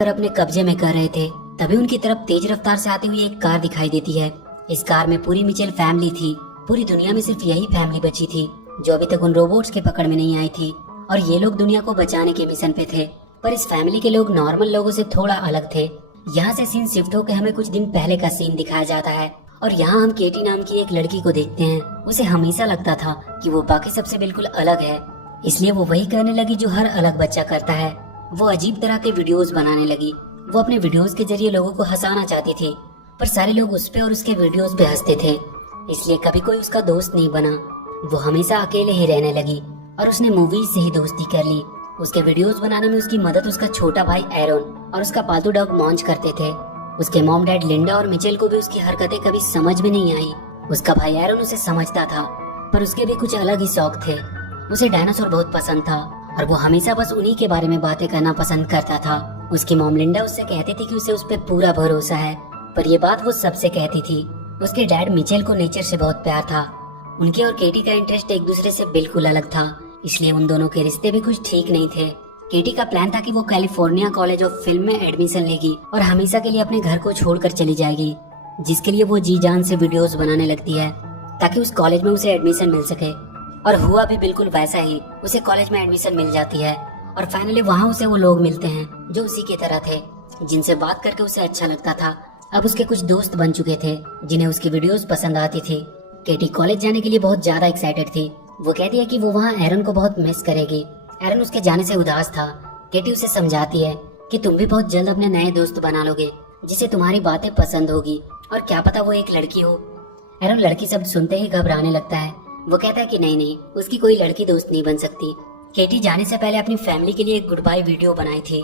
अपने कब्जे में कर रहे थे, तभी उनकी तरफ तेज रफ्तार से आती हुई एक कार दिखाई देती है। इस कार में पूरी मिचेल फैमिली थी। पूरी दुनिया में सिर्फ यही फैमिली बची थी जो अभी तक उन रोबोट्स के पकड़ में नहीं आई थी, और ये लोग दुनिया को बचाने के मिशन पे थे। पर इस फैमिली के लोग नॉर्मल लोगों से थोड़ा अलग थे। यहाँ से सीन शिफ्ट होकर हमें कुछ दिन पहले का सीन दिखाया जाता है, और यहाँ हम केटी नाम की एक लड़की को देखते हैं। उसे हमेशा लगता था कि वो बाकी सबसे बिल्कुल अलग है, इसलिए वो वही करने लगी जो हर अलग बच्चा करता है। वो अजीब तरह के वीडियोस बनाने लगी। वो अपने वीडियोस के जरिए लोगों को हंसाना चाहती थी, पर सारे लोग उस पे और उसके वीडियोस पे हंसते थे, इसलिए कभी कोई उसका दोस्त नहीं बना। वो हमेशा अकेले ही रहने लगी और उसने मूवीज से ही दोस्ती कर ली। उसके वीडियोस बनाने में उसकी मदद उसका छोटा भाई एरोन और उसका पालतू डॉग मॉन्च करते थे। उसके मॉम डैड लिंडा और मिचेल को भी उसकी हरकतें कभी समझ में नहीं आई। उसका भाई एरोन उसे समझता था, पर उसके भी कुछ अलग ही शौक थे। उसे डायनासोर बहुत पसंद था और वो हमेशा बस उन्हीं के बारे में बातें करना पसंद करता था। उसकी मॉम लिंडा उससे कहती थी कि उसे उस पर पूरा भरोसा है, पर ये बात वो सबसे कहती थी। उसके डैड मिचेल को नेचर से बहुत प्यार था। उनके और केटी का इंटरेस्ट एक दूसरे से बिल्कुल अलग था, इसलिए उन दोनों के रिश्ते भी कुछ ठीक नहीं थे। केटी का प्लान था कि वो कैलिफोर्निया कॉलेज ऑफ फिल्म में एडमिशन लेगी और हमेशा के लिए अपने घर को छोड़कर चली जाएगी, जिसके लिए वो जी जान से वीडियोस बनाने लगती है ताकि उस कॉलेज में उसे एडमिशन मिल सके। और हुआ भी बिल्कुल वैसा ही। उसे कॉलेज में एडमिशन मिल जाती है और फाइनली वहाँ उसे वो लोग मिलते हैं जो उसी की तरह थे, जिनसे बात करके उसे अच्छा लगता था। अब उसके कुछ दोस्त बन चुके थे जिन्हें उसकी वीडियोस पसंद आती थी। केटी कॉलेज जाने के लिए बहुत ज्यादा एक्साइटेड थी। वो कहती है कि वो वहाँ एरन को बहुत मिस करेगी। एरन उसके जाने से उदास था। केटी उसे समझाती है कि तुम भी बहुत जल्द अपने नए दोस्त बना लोगे जिसे तुम्हारी बातें पसंद होगी, और क्या पता वो एक लड़की हो। एरन लड़की शब्द सुनते ही घबराने लगता है। वो कहता है कि नहीं नहीं, उसकी कोई लड़की दोस्त नहीं बन सकती। केटी जाने से पहले अपनी फैमिली के लिए एक गुड बाय वीडियो बनाई थी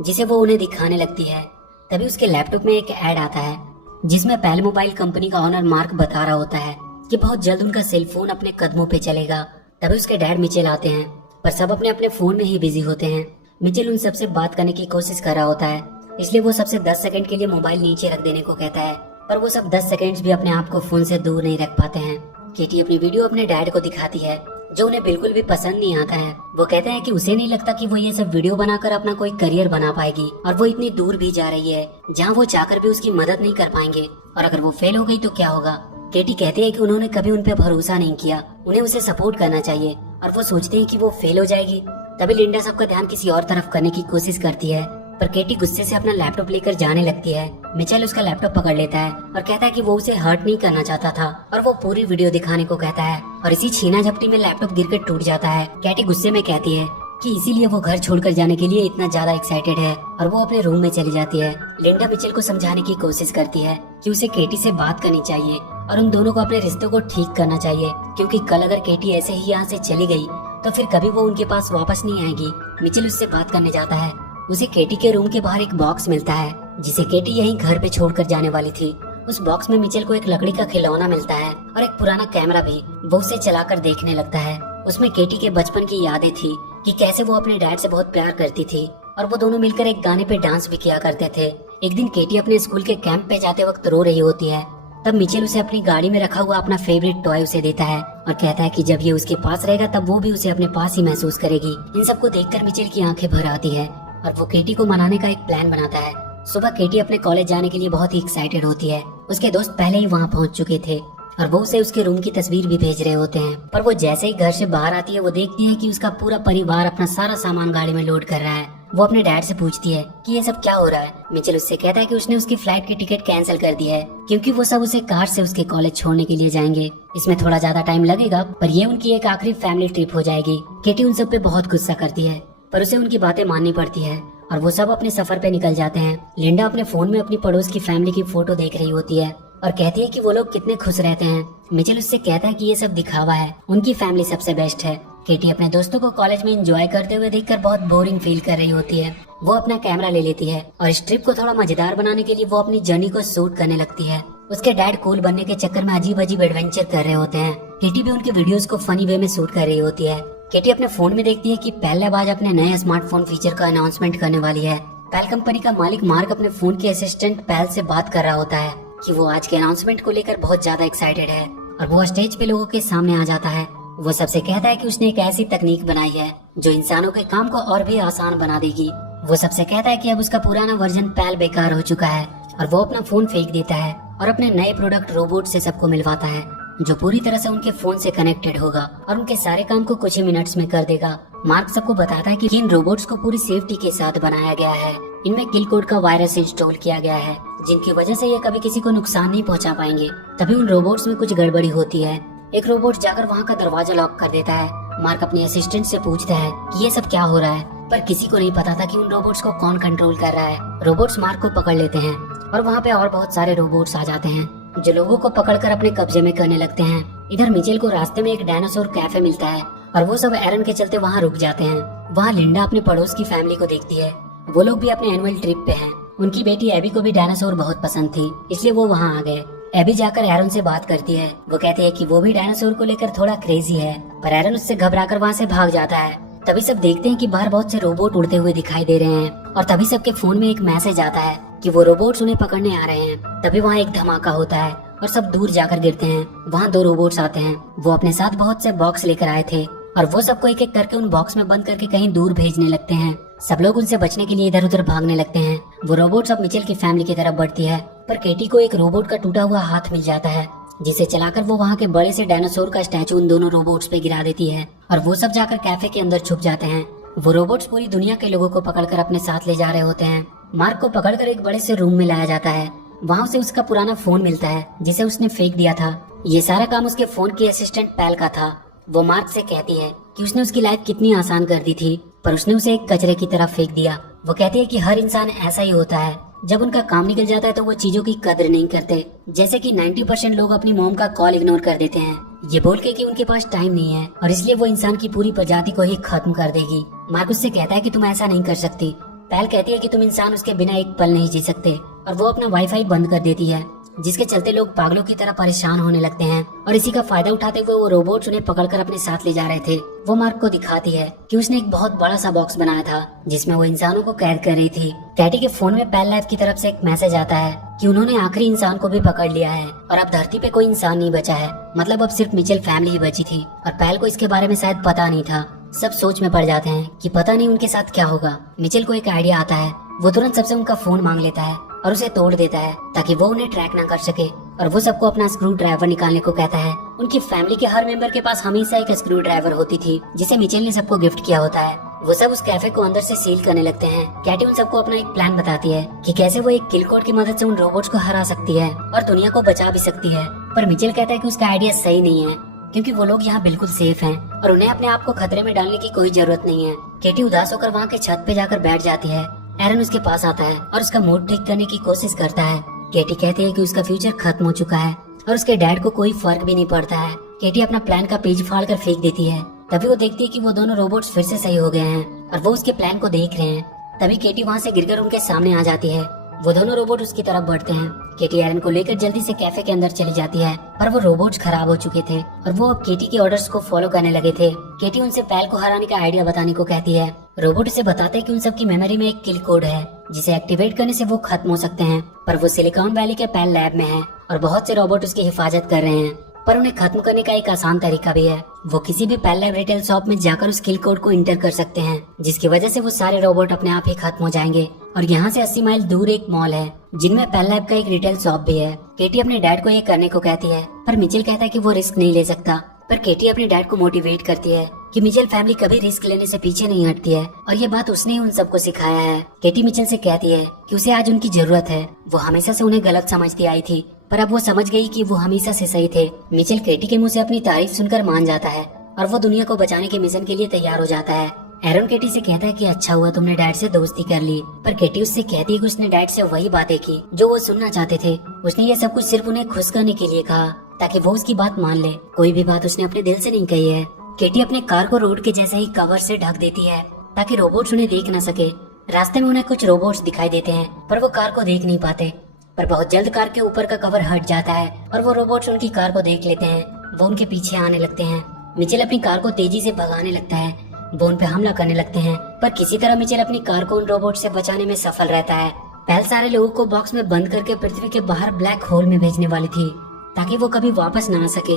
जिसे वो उन्हें दिखाने लगती है। तभी उसके लैपटॉप में एक ऐड आता है जिसमें पेल मोबाइल कंपनी का ओनर मार्क बता रहा होता है कि बहुत जल्द उनका सेल फोन अपने कदमों पे चलेगा। तभी उसके डैड मिचेल आते हैं, पर सब अपने अपने फोन में ही बिजी होते हैं। मिचेल उन सबसे बात करने की कोशिश कर रहा होता है, इसलिए वो सबसे 10 सेकंड के लिए मोबाइल नीचे रख देने को कहता है, पर वो सब 10 सेकंड भी अपने आप को फोन से दूर नहीं रख पाते हैं। केटी अपनी वीडियो अपने डैड को दिखाती है, जो उन्हें बिल्कुल भी पसंद नहीं आता है। वो कहते हैं कि उसे नहीं लगता कि वो ये सब वीडियो बनाकर अपना कोई करियर बना पाएगी, और वो इतनी दूर भी जा रही है जहाँ वो चाहकर भी उसकी मदद नहीं कर पाएंगे, और अगर वो फेल हो गई तो क्या होगा। केटी कहती है कि उन्होंने कभी उन पे भरोसा नहीं किया, उन्हें उसे सपोर्ट करना चाहिए, और वो सोचते हैं कि वो फेल हो जाएगी। तभी लिंडा सबका ध्यान किसी और तरफ करने की कोशिश करती है, पर केटी गुस्से से अपना लैपटॉप लेकर जाने लगती है। मिचेल उसका लैपटॉप पकड़ लेता है और कहता है कि वो उसे हर्ट नहीं करना चाहता था, और वो पूरी वीडियो दिखाने को कहता है, और इसी छीना झपटी में लैपटॉप गिरकर टूट जाता है। केटी गुस्से में कहती है कि इसीलिए वो घर छोड़कर जाने के लिए इतना ज्यादा एक्साइटेड है, और वो अपने रूम में चली जाती है। लिंडा मिचेल को समझाने की कोशिश करती है कि उसे केटी से बात करनी चाहिए और उन दोनों को अपने रिश्तों को ठीक करना चाहिए, क्योंकि कल अगर केटी ऐसे ही यहाँ से चली गई तो फिर कभी वो उनके पास वापस नहीं आएगी। मिचेल उससे बात करने जाता है। उसे केटी के रूम के बाहर एक बॉक्स मिलता है जिसे केटी यहीं घर पे छोड़कर जाने वाली थी। उस बॉक्स में मिचेल को एक लकड़ी का खिलौना मिलता है और एक पुराना कैमरा भी। वो उसे चलाकर देखने लगता है। उसमें केटी के बचपन की यादें थी कि कैसे वो अपने डैड से बहुत प्यार करती थी, और वो दोनों मिलकर एक गाने पे डांस भी किया करते थे। एक दिन केटी अपने स्कूल के कैंप पे जाते वक्त रो रही होती है। तब मिचेल उसे अपनी गाड़ी में रखा हुआ अपना फेवरेट टॉय उसे देता है और कहता है कि जब ये उसके पास रहेगा तब वो भी उसे अपने पास ही महसूस करेगी। इन सबको देखकर मिचेल की आंखें भर आती है और वो केटी को मनाने का एक प्लान बनाता है। सुबह केटी अपने कॉलेज जाने के लिए बहुत ही एक्साइटेड होती है। उसके दोस्त पहले ही वहाँ पहुँच चुके थे और वो उसे उसके रूम की तस्वीर भी भेज रहे होते हैं, पर वो जैसे ही घर से बाहर आती है वो देखती है कि उसका पूरा परिवार अपना सारा सामान गाड़ी में लोड कर रहा है। वो अपने डैड से पूछती है कि ये सब क्या हो रहा है। मिचेल उससे कहता है कि उसने उसकी फ्लाइट की टिकट कैंसिल कर दी है, क्योंकि वो सब उसे कार से उसके कॉलेज छोड़ने के लिए जाएंगे। इसमें थोड़ा ज्यादा टाइम लगेगा, पर ये उनकी एक आखिरी फैमिली ट्रिप हो जाएगी। केटी उन सब पे बहुत गुस्सा करती है, पर उसे उनकी बातें माननी पड़ती है और वो सब अपने सफर पे निकल जाते हैं। लिंडा अपने फोन में अपनी पड़ोस की फैमिली की फोटो देख रही होती है और कहती है कि वो लोग कितने खुश रहते हैं। मिचेल उससे कहता है कि ये सब दिखावा है, उनकी फैमिली सबसे बेस्ट है। केटी अपने दोस्तों को कॉलेज में एंजॉय करते हुए देखकर बहुत बोरिंग फील कर रही होती है। वो अपना कैमरा ले लेती है और इस ट्रिप को थोड़ा मजेदार बनाने के लिए वो अपनी जर्नी को शूट करने लगती है। उसके डैड कूल बनने के चक्कर में अजीब अजीब एडवेंचर कर रहे होते हैं। केटी भी उनके वीडियोस को फनी वे में शूट कर रही होती है। केटी अपने फोन में देखती है कि पहले बार अपने नए स्मार्टफोन फीचर का अनाउंसमेंट करने वाली है। पैल कंपनी का मालिक मार्क अपने फोन के असिस्टेंट पैल से बात कर रहा होता है कि वो आज के अनाउंसमेंट को लेकर बहुत ज्यादा एक्साइटेड है, और वो स्टेज पे लोगों के सामने आ जाता है। वो सबसे कहता है कि उसने एक ऐसी तकनीक बनाई है जो इंसानों के काम को और भी आसान बना देगी। वो सबसे कहता है कि अब उसका पुराना वर्जन पैल बेकार हो चुका है और वो अपना फोन फेंक देता है और अपने नए प्रोडक्ट रोबोट से सबको मिलवाता है जो पूरी तरह से उनके फोन से कनेक्टेड होगा और उनके सारे काम को कुछ ही मिनट्स में कर देगा। मार्क सबको बताता है कि इन रोबोट्स को पूरी सेफ्टी के साथ बनाया गया है। इनमें किल कोड का वायरस इंस्टॉल किया गया है जिनकी वजह से ये कभी किसी को नुकसान नहीं पहुंचा पाएंगे। तभी उन रोबोट्स में कुछ गड़बड़ी होती है। एक रोबोट जाकर वहाँ का दरवाजा लॉक कर देता है। मार्क अपने असिस्टेंट से पूछता है कि ये सब क्या हो रहा है, पर किसी को नहीं पता था कि उन रोबोट्स को कौन कंट्रोल कर रहा है। रोबोट्स मार्क को पकड़ लेते हैं और वहाँ पे और बहुत सारे रोबोट्स आ जाते हैं जो लोगों को पकड़कर अपने कब्जे में करने लगते हैं। इधर मिचेल को रास्ते में एक डायनासोर कैफे मिलता है और वो सब एरन के चलते वहाँ रुक जाते हैं। वहाँ लिंडा अपने पड़ोस की फैमिली को देखती है। वो लोग भी अपने एनुअल ट्रिप पे हैं। उनकी बेटी एबी को भी डायनासोर बहुत पसंद थी इसलिए वो वहाँ आ गए। एबी जाकर एरन से बात करती है। वो कहती है कि वो भी डायनासोर को लेकर थोड़ा क्रेजी है, पर एरन उससे घबराकर वहाँ से भाग जाता है। तभी सब देखते हैं कि बाहर बहुत से रोबोट उड़ते हुए दिखाई दे रहे हैं और तभी सबके फोन में एक मैसेज आता है कि वो रोबोट्स उन्हें पकड़ने आ रहे हैं। तभी वहाँ एक धमाका होता है और सब दूर जाकर गिरते हैं। वहाँ 2 रोबोट्स आते हैं। वो अपने साथ बहुत से बॉक्स लेकर आए थे और वो सबको एक एक करके उन बॉक्स में बंद करके कहीं दूर भेजने लगते हैं। सब लोग उनसे बचने के लिए इधर उधर भागने लगते हैं। वो रोबोट्स अब मिचेल की फैमिली की तरफ बढ़ती है, पर केटी को एक रोबोट का टूटा हुआ हाथ मिल जाता है जिसे चलाकर वो वहाँ के बड़े से डायनासोर का स्टैचू उन दोनों रोबोट्स पे गिरा देती है और वो सब जाकर कैफे के अंदर छुप जाते हैं। वो रोबोट्स पूरी दुनिया के लोगों को पकड़कर अपने साथ ले जा रहे होते हैं। मार्क को पकड़कर एक बड़े से रूम में लाया जाता है। वहाँ उसे उसका पुराना फोन मिलता है जिसे उसने फेंक दिया था। ये सारा काम उसके फोन की असिस्टेंट पैल का था। वो मार्क से कहती है कि उसने उसकी लाइफ कितनी आसान कर दी थी, पर उसने उसे एक कचरे की तरफ फेंक दिया। वो कहती है कि हर इंसान ऐसा ही होता है, जब उनका काम निकल जाता है तो वो चीजों की कदर नहीं करते। जैसे कि 90% लोग अपनी मॉम का कॉल इग्नोर कर देते हैं, ये बोल के कि उनके पास टाइम नहीं है और इसलिए वो इंसान की पूरी प्रजाति को ही खत्म कर देगी। मार्क उससे कहता है कि तुम ऐसा नहीं कर सकती। पैल कहती है कि तुम इंसान उसके बिना एक पल नहीं जी सकते और वो अपना वाईफाई बंद कर देती है, जिसके चलते लोग पागलों की तरह परेशान होने लगते हैं और इसी का फायदा उठाते हुए वो रोबोट्स उन्हें पकड़कर अपने साथ ले जा रहे थे। वो मार्क को दिखाती है कि उसने एक बहुत बड़ा सा बॉक्स बनाया था जिसमें वो इंसानों को कैद कर रही थी। कैटी के फोन में पैल लाइफ की तरफ से एक मैसेज आता है कि उन्होंने आखिरी इंसान को भी पकड़ लिया है और अब धरती पे कोई इंसान नहीं बचा है। मतलब अब सिर्फ मिचेल फैमिली ही बची थी और पैल को इसके बारे में शायद पता नहीं था। सब सोच में पड़ जाते हैं कि पता नहीं उनके साथ क्या होगा। मिचेल को एक आइडिया आता है। वो तुरंत सबसे उनका फोन मांग लेता है और उसे तोड़ देता है ताकि वो उन्हें ट्रैक ना कर सके और वो सबको अपना स्क्रू ड्राइवर निकालने को कहता है। उनकी फैमिली के हर मेंबर के पास हमेशा एक स्क्रू ड्राइवर होती थी जिसे मिचेल ने सबको गिफ्ट किया होता है। वो सब उस कैफे को अंदर से सील करने लगते हैं। कैटी उन सबको अपना एक प्लान बताती है कि कैसे वो एक किल कोड की मदद से उन रोबोट्स को हरा सकती है और दुनिया को बचा भी सकती है। पर मिचेल कहता है कि उसका आइडिया सही नहीं है क्योंकि वो लोग यहाँ बिल्कुल सेफ हैं और उन्हें अपने आप को खतरे में डालने की कोई जरूरत नहीं है। केटी उदास होकर वहाँ के छत पे जाकर बैठ जाती है। एरन उसके पास आता है और उसका मूड ठीक करने की कोशिश करता है। केटी कहती है कि उसका फ्यूचर खत्म हो चुका है और उसके डैड को कोई फर्क भी नहीं पड़ता है। केटी अपना प्लान का पेज फाड़ कर फेंक देती है। तभी वो देखती है कि वो दोनों रोबोट्स फिर से सही हो गए हैं और वो उसके प्लान को देख रहे हैं। तभी केटी वहाँ से गिरकर उनके सामने आ जाती है। वो दोनों रोबोट उसकी तरफ बढ़ते हैं। केटी एरन को लेकर जल्दी से कैफे के अंदर चली जाती है, पर वो रोबोट्स खराब हो चुके थे और वो अब केटी के ऑर्डर्स को फॉलो करने लगे थे। केटी उनसे पैल को हराने का आइडिया बताने को कहती है। रोबोट उसे बताते हैं कि उन सबकी मेमोरी में एक किल कोड है जिसे एक्टिवेट करने से वो खत्म हो सकते हैं, पर वो सिलिकॉन वैली के पैल लैब में है और बहुत से रोबोट उसकी हिफाजत कर रहे हैं। पर उन्हें खत्म करने का एक आसान तरीका भी है। वो किसी भी पैल लैब रिटेल शॉप में जाकर उस किल कोड को इंटर कर सकते हैं, जिसकी वजह से वो सारे रोबोट अपने आप ही खत्म हो जाएंगे। और यहाँ से 80 माइल दूर एक मॉल है जिनमें पैल लैब का एक रिटेल शॉप भी है। केटी अपने डैड को ये करने को कहती है, पर मिचेल कहता है कि वो रिस्क नहीं ले सकता। पर केटी अपने डैड को मोटिवेट करती है कि मिचेल फैमिली कभी रिस्क लेने से पीछे नहीं हटती है और ये बात उसने ही उन सबको सिखाया है। केटी मिचेल से कहती है कि उसे आज उनकी जरूरत है। वो हमेशा से उन्हें गलत समझती आई थी, पर अब वो समझ गई कि वो हमेशा से सही थे। मिचेल केटी के मुंह से अपनी तारीफ सुनकर मान जाता है और वो दुनिया को बचाने के मिशन के लिए तैयार हो जाता है। एरन केटी से कहता है कि अच्छा हुआ तुमने डैड से दोस्ती कर ली, पर केटी उससे कहती है कि उसने डैड से वही बातें की जो वो सुनना चाहते थे। उसने ये सब कुछ सिर्फ उन्हें खुश करने के लिए कहा ताकि वो उसकी बात मान ले। कोई भी बात उसने अपने दिल से नहीं कही है। केटी अपने कार को रोड के जैसे ही कवर से ढक देती है ताकि रोबोट्स उन्हें देख न सके। रास्ते में उन्हें कुछ रोबोट्स दिखाई देते हैं, पर वो कार को देख नहीं पाते। पर बहुत जल्द कार के ऊपर का कवर हट जाता है और वो रोबोट्स उनकी कार को देख लेते हैं। वो उनके पीछे आने लगते हैं। मिचेल अपनी कार को तेजी से भगाने लगता है। वो उन पे हमला करने लगते हैं, पर किसी तरह मिचेल अपनी कार को उन रोबोट से बचाने में सफल रहता है। पहल सारे लोगों को बॉक्स में बंद करके पृथ्वी के बाहर ब्लैक होल में भेजने वाली थी ताकि वो कभी वापस न आ सके।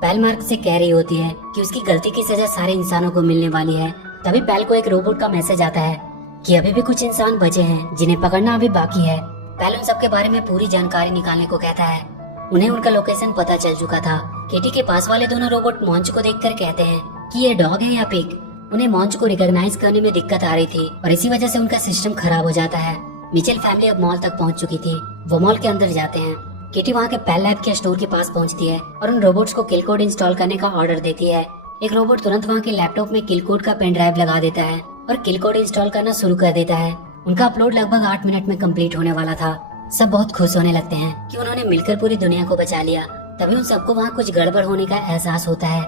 पहल मार्क से कह रही होती है कि उसकी गलती की सजा सारे इंसानों को मिलने वाली है। तभी पहल को एक रोबोट का मैसेज आता है कि अभी भी कुछ इंसान बचे हैं जिन्हें पकड़ना अभी बाकी है। पेल उन सबके बारे में पूरी जानकारी निकालने को कहता है। उन्हें उनका लोकेशन पता चल चुका था। केटी के पास वाले दोनों रोबोट मॉन्च को देखकर कहते हैं कि ये डॉग है या पिग। उन्हें मॉन्च को रिकॉग्नाइज करने में दिक्कत आ रही थी और इसी वजह से उनका सिस्टम खराब हो जाता है। मिचेल फैमिली अब मॉल तक पहुंच चुकी थी। वो मॉल के अंदर जाते हैं। केटी वहाँ के पेल लैब के स्टोर के पास पहुंचती है और उन रोबोट्स को किल कोड इंस्टॉल करने का ऑर्डर देती है। एक रोबोट तुरंत वहाँ के लैपटॉप में किल कोड का पेन ड्राइव लगा देता है और किल कोड इंस्टॉल करना शुरू कर देता है। उनका अपलोड लगभग 8 मिनट में कंप्लीट होने वाला था। सब बहुत खुश होने लगते हैं कि उन्होंने मिलकर पूरी दुनिया को बचा लिया। तभी उन सबको वहाँ कुछ गड़बड़ होने का एहसास होता है।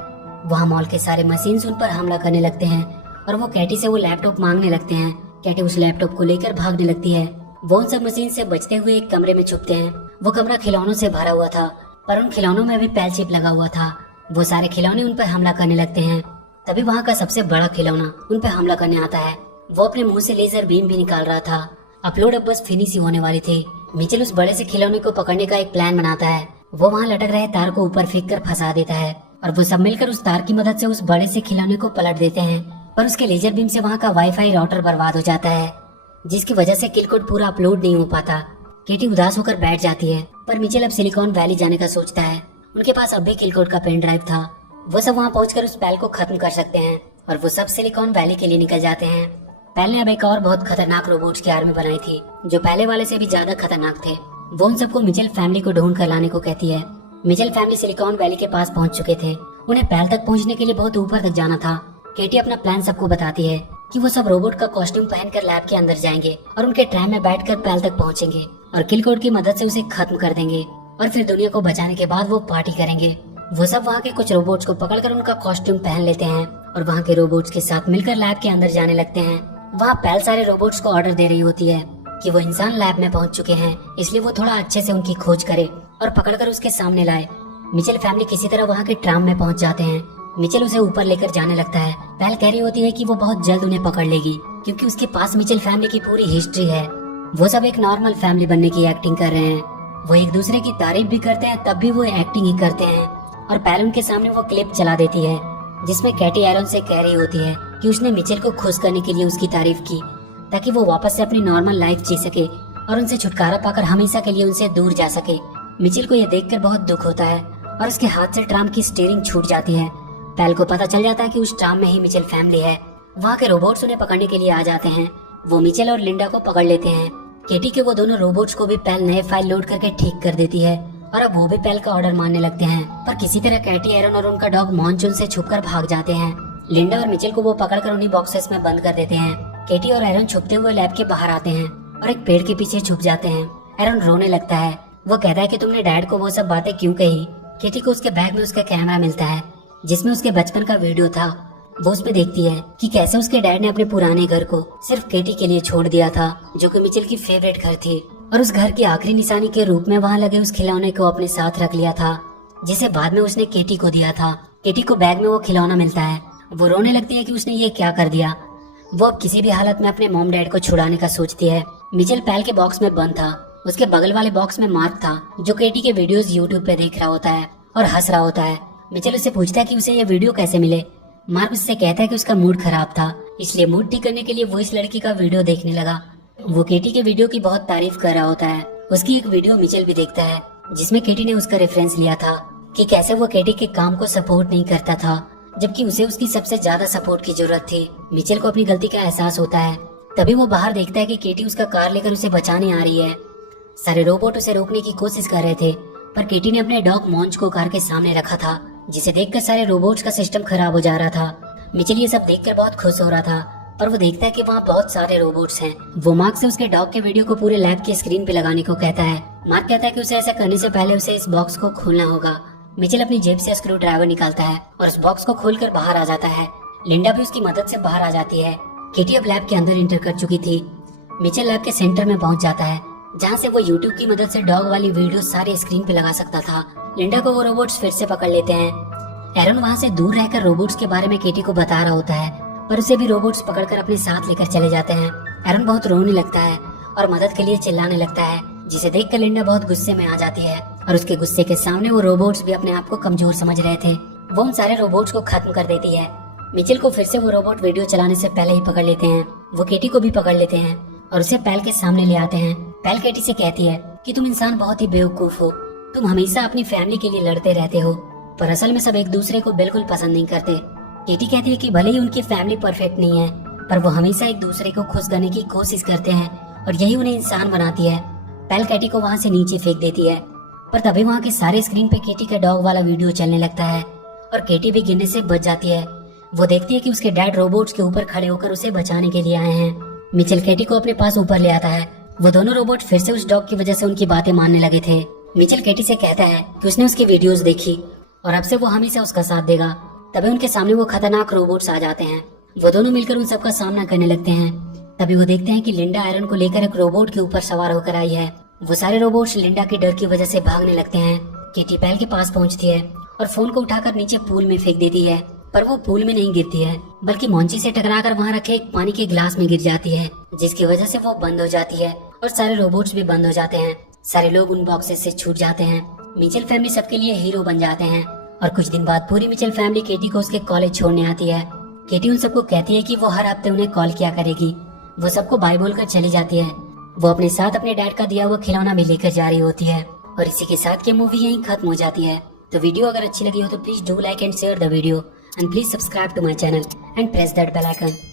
वहाँ मॉल के सारे मशीन्स उन पर हमला करने लगते हैं और वो कैटी से वो लैपटॉप मांगने लगते हैं। कैटी उस लैपटॉप को लेकर भागने लगती है। वो उन सब मशीन से बचते हुए एक कमरे में छुपते हैं। वो कमरा खिलौनों से भरा हुआ था पर उन खिलौनों में भी पेल चिप लगा हुआ था। वो सारे खिलौने उन पर हमला करने लगते हैं। तभी वहाँ का सबसे बड़ा खिलौना उन पर हमला करने आता है। वो अपने मुंह से लेजर बीम भी निकाल रहा था। अपलोड अब बस फिनिश ही होने वाली थी। मिचेल उस बड़े से खिलौने को पकड़ने का एक प्लान बनाता है। वो वहाँ लटक रहे तार को ऊपर फेंक कर फंसा देता है और वो सब मिलकर उस तार की मदद से उस बड़े से खिलौने को पलट देते हैं। पर उसके लेजर बीम से वहाँ का वाईफाई राउटर बर्बाद हो जाता है, जिसकी वजह से किल कोड पूरा अपलोड नहीं हो पाता। केटी उदास होकर बैठ जाती है पर मिचेल अब सिलिकॉन वैली जाने का सोचता है। उनके पास अब भी किल कोड का पेन ड्राइव था। वो सब वहाँ पहुंचकर उस पेल को खत्म कर सकते हैं और वो सब सिलिकॉन वैली के लिए निकल जाते हैं। पेल ने अब एक और बहुत खतरनाक रोबोट्स की आर्मी बनाई थी जो पहले वाले से भी ज्यादा खतरनाक थे। वो उन सबको मिचेल फैमिली को ढूंढ कर लाने को कहती है। मिचेल फैमिली सिलिकॉन वैली के पास पहुंच चुके थे। उन्हें पेल तक पहुंचने के लिए बहुत ऊपर तक जाना था। केटी अपना प्लान सबको बताती है कि वो सब रोबोट का कॉस्ट्यूम पहनकर लैब के अंदर जाएंगे और उनके ट्रैम में बैठकर पेल तक पहुंचेंगे और किल कोड की मदद से उसे खत्म कर देंगे और फिर दुनिया को बचाने के बाद वो पार्टी करेंगे। वो सब वहाँ के कुछ रोबोट्स को पकड़कर उनका कॉस्ट्यूम पहन लेते हैं और वहाँ के रोबोट्स के साथ मिलकर लैब के अंदर जाने लगते हैं। वहाँ पेल सारे रोबोट्स को ऑर्डर दे रही होती है कि वो इंसान लैब में पहुंच चुके हैं, इसलिए वो थोड़ा अच्छे से उनकी खोज करे और पकड़कर उसके सामने लाए। मिचेल फैमिली किसी तरह वहाँ के ट्राम में पहुंच जाते हैं। मिचेल उसे ऊपर लेकर जाने लगता है। पेल कह रही होती है कि वो बहुत जल्द उन्हें पकड़ लेगी क्योंकि उसके पास मिचेल फैमिली की पूरी हिस्ट्री है। वो सब एक नॉर्मल फैमिली बनने की एक्टिंग कर रहे हैं। वो एक दूसरे की तारीफ भी करते हैं तब भी वो एक्टिंग ही करते हैं। और पेल उनके सामने वो क्लिप चला देती है जिसमें कैटी एरन से कह रही होती है कि उसने मिचेल को खुश करने के लिए उसकी तारीफ की ताकि वो वापस से अपनी नॉर्मल लाइफ जी सके और उनसे छुटकारा पाकर हमेशा के लिए उनसे दूर जा सके। मिचेल को यह देखकर बहुत दुख होता है और उसके हाथ से ट्राम की स्टीयरिंग छूट जाती है। पेल को पता चल जाता है कि उस ट्राम में ही मिचेल फैमिली है। वहाँ के रोबोट्स उन्हें पकड़ने के लिए आ जाते हैं। वो मिचेल और लिंडा को पकड़ लेते हैं। केटी के वो दोनों रोबोट्स को भी पेल नए फाइल लोड करके ठीक कर देती है और अब वो भी पेल का ऑर्डर मानने लगते हैं। पर किसी तरह कैटी, एरन और उनका डॉग मॉन्चून से छुपकर भाग जाते हैं। लिंडा और मिचेल को वो पकड़कर उन्हीं बॉक्सेस में बंद कर देते हैं। केटी और एरन छुपते हुए लैब के बाहर आते हैं और एक पेड़ के पीछे छुप जाते हैं। एरन रोने लगता है। वो कहता है कि तुमने डैड को वो सब बातें क्यों कही। केटी को उसके बैग में उसका कैमरा मिलता है जिसमें उसके बचपन का वीडियो था। वो उसमें देखती है कि कैसे उसके डैड ने अपने पुराने घर को सिर्फ केटी के लिए छोड़ दिया था जो कि मिचेल की फेवरेट घर थी और उस घर की आखिरी निशानी के रूप में वहाँ लगे उस खिलौने को अपने साथ रख लिया था जिसे बाद में उसने केटी को दिया था। केटी को बैग में वो खिलौना मिलता है। वो रोने लगती है कि उसने ये क्या कर दिया। वो अब किसी भी हालत में अपने मॉम डैड को छुड़ाने का सोचती है। मिचेल पेल के बॉक्स में बंद था। उसके बगल वाले बॉक्स में मार्क था जो केटी के वीडियोस यूट्यूब पे देख रहा होता है और हंस रहा होता है। मिचेल उससे पूछता है कि उसे ये वीडियो कैसे मिले। मार्क उससे कहता है कि उसका मूड खराब था, इसलिए मूड ठीक करने के लिए वो इस लड़की का वीडियो देखने लगा। वो केटी के वीडियो की बहुत तारीफ कर रहा होता है। उसकी एक वीडियो मिचेल भी देखता है जिसमें केटी ने उसका रेफरेंस लिया था कि कैसे वो केटी के काम को सपोर्ट नहीं करता था जबकि उसे उसकी सबसे ज्यादा सपोर्ट की जरूरत थी। मिचेल को अपनी गलती का एहसास होता है। तभी वो बाहर देखता है कि केटी उसका कार लेकर उसे बचाने आ रही है। सारे रोबोट उसे रोकने की कोशिश कर रहे थे पर केटी ने अपने डॉग मॉन्च को कार के सामने रखा था जिसे देखकर सारे रोबोट्स का सिस्टम खराब हो जा रहा था। मिचेल ये सब देखकर बहुत खुश हो रहा था पर वो देखता है कि वहाँ बहुत सारे रोबोट्स हैं। वो मार्क से उसके डॉग के वीडियो को पूरे लैब की स्क्रीन पे लगाने को कहता है। मार्क कहता है कि उसे ऐसा करने से पहले उसे इस बॉक्स को खोलना होगा। मिचेल अपनी जेब से स्क्रू ड्राइवर निकालता है और उस बॉक्स को खोलकर बाहर आ जाता है। लिंडा भी उसकी मदद से बाहर आ जाती है। केटी अब लैब के अंदर एंटर कर चुकी थी। मिचेल लैब के सेंटर में पहुंच जाता है जहाँ से वो यूट्यूब की मदद से डॉग वाली वीडियो सारे स्क्रीन पे लगा सकता था। लिंडा को वो रोबोट्स फिर से पकड़ लेते हैं। एरन वहाँ से दूर रहकर रोबोट्स के बारे में केटी को बता रहा होता है पर उसे भी रोबोट्स पकड़कर अपने साथ लेकर चले जाते हैं। एरन बहुत रोने लगता है और मदद के लिए चिल्लाने लगता है जिसे देखकर लिंडा बहुत गुस्से में आ जाती है और उसके गुस्से के सामने वो रोबोट्स भी अपने आप को कमजोर समझ रहे थे। वो उन सारे रोबोट्स को खत्म कर देती है। मिचेल को फिर से वो रोबोट वीडियो चलाने से पहले ही पकड़ लेते हैं। वो केटी को भी पकड़ लेते हैं और उसे पैल के सामने ले आते हैं। पैल केटी से कहती है कि तुम इंसान बहुत ही बेवकूफ हो, तुम हमेशा अपनी फैमिली के लिए लड़ते रहते हो, पर असल में सब एक दूसरे को बिल्कुल पसंद नहीं करते। केटी कहती है कि भले ही उनकी फैमिली परफेक्ट नहीं है, पर वो हमेशा एक दूसरे को खुश करने की कोशिश करते हैं और यही उन्हें इंसान बनाती है। पैल केटी को वहाँ से नीचे फेंक देती है, पर तभी वहाँ के सारे स्क्रीन पे केटी का डॉग वाला वीडियो चलने लगता है और केटी भी गिरने से बच जाती है। वो देखती है कि उसके डैड रोबोट्स के ऊपर खड़े होकर उसे बचाने के लिए आए हैं। मिचेल केटी को अपने पास ऊपर ले आता है। वो दोनों रोबोट फिर से उस डॉग की वजह से उनकी बातें मानने लगे थे। मिचेल केटी से कहता है कि उसने उसकी वीडियोस देखी और अब से वो हमेशा उसका साथ देगा। तभी उनके सामने वो खतरनाक रोबोट्स आ जाते हैं। वो दोनों मिलकर उन सबका सामना करने लगते हैं। तभी वो देखते हैं कि लिंडा आयरन को लेकर एक रोबोट के ऊपर सवार होकर आई है। वो सारे रोबोट्स लिंडा के डर की वजह से भागने लगते हैं। केटी पैल के पास पहुंचती है और फोन को उठाकर नीचे पूल में फेंक देती है, पर वो पूल में नहीं गिरती है बल्कि मोंची से टकराकर वहाँ रखे एक पानी के गिलास में गिर जाती है, जिसकी वजह से वो बंद हो जाती है और सारे रोबोट्स भी बंद हो जाते हैं। सारे लोग उन बॉक्सेस से छूट जाते हैं। मिचेल फैमिली सबके लिए हीरो बन जाते हैं और कुछ दिन बाद पूरी मिचेल फैमिली केटी को उसके कॉलेज छोड़ने आती है। केटी उन सबको कहती है कि वो हर हफ्ते उन्हें कॉल किया करेगी। वो सबको बाय बोलकर चली जाती है। वो अपने साथ अपने डैड का दिया हुआ खिलौना भी लेकर जा रही होती है और इसी के साथ ये मूवी यहीं खत्म हो जाती है। तो वीडियो अगर अच्छी लगी हो तो please do like and share the video and please subscribe to my channel and press that bell icon.